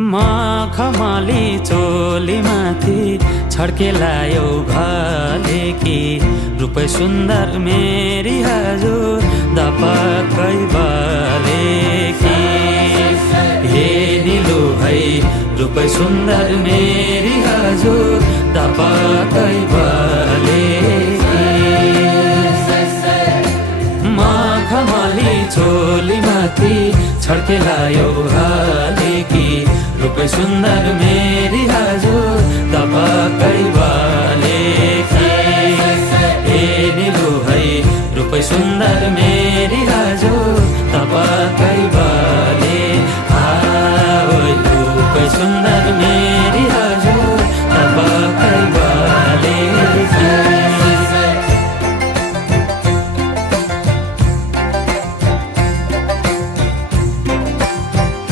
मखमली चोली माथि छड्केलायो घले कि रूप सुन्दर मेरी हजुर दपक्कै बले कि हे निलु है रूप सुन्दर मेरी हजुर दपक्कै बले मखमली चोली माथि छड्केलायो घले कि रूप सुन्दर मेरी हजुर दपक्कै बले कि हे निलु है रूप सुन्दर मेरी हजुर दपक्कै